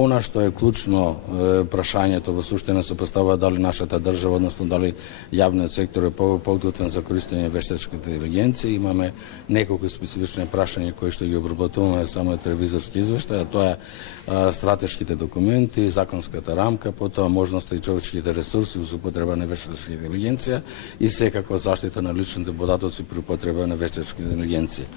Она што е клучно прашањето во суштина се поставува дали нашата држава, односно дали јавниот сектор е подготвен за користење вештачка интелигенција. Имаме неколку специфични прашања кои што ги обработуваме само ревизорски извештај, а тоа е стратешките документи, законската рамка, потоа можности и човечките ресурси во употреба на вештачка интелигенција и секако заштита на личните податоци при употреба на вештачка интелигенција.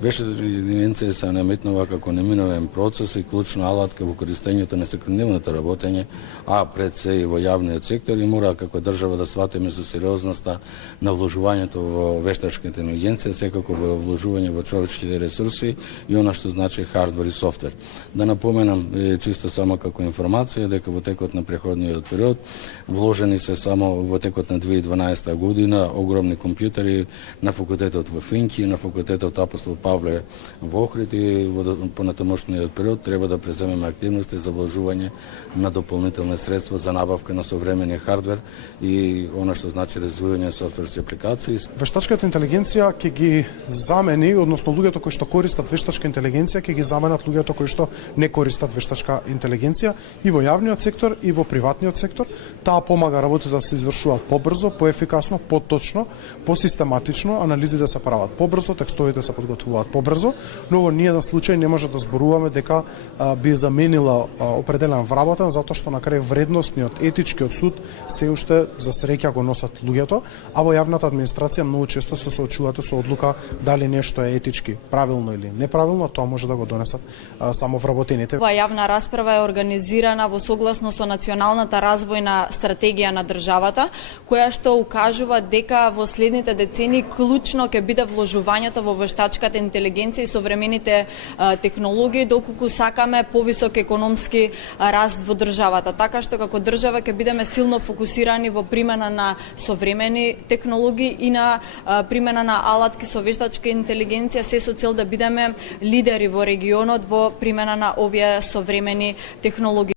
Вештачка интелигенција се наметнува како неминовен процес и клучна алатка во користењето на секојдневното работење, а пред се и во јавниот сектор, и мора како држава да сватиме со сериозноста на вложувањето во вештачка интелигенција, секако во вложување во човечките ресурси и она што значи хардвер и софтвер. Да напоменам чисто само како информација дека во текот на преходниот период вложени се само во текот на 2012 година огромни компјутери на факултетот во Финки, на факултетот Апостол Павле во Охрид, и во понатамошниот период треба да преземеме активности за вложување на дополнителни средства за набавка на современи хардвер и она што значи развивање софтверски апликации. Вештачката интелигенција ќе ги замени, односно луѓето кои што користат вештачка интелигенција ќе ги заменат луѓето кои што не користат вештачка интелигенција и во јавниот сектор и во приватниот сектор. Таа помага работите да се извршуваат побрзо, поефикасно, поточно, посистематично, анализите се прават побрзо, текстовите се подготвуваат побрзо, но во ниеден случај не може да зборуваме дека би заменила определен вработен, затоа што на крај вредносниот, етичкиот суд се уште за среќа го носат луѓето, а во јавната администрација многу често се соочувате со одлука дали нешто е етички правилно или неправилно, тоа може да го донесат само вработените. Ова јавна расправа е организирана во согласно со националната развојна стратегија на државата, која што укажува дека во следните децени клучно ќе биде вложувањето во вештачката интелигенција и современите технологии, доколку сакаме повисок економски раст во државата. Така што како држава ќе бидеме силно фокусирани во примена на современи технологии и на примена на алатки со вештачка интелигенција, се со цел да бидеме лидери во регионот во примена на овие современи технологии.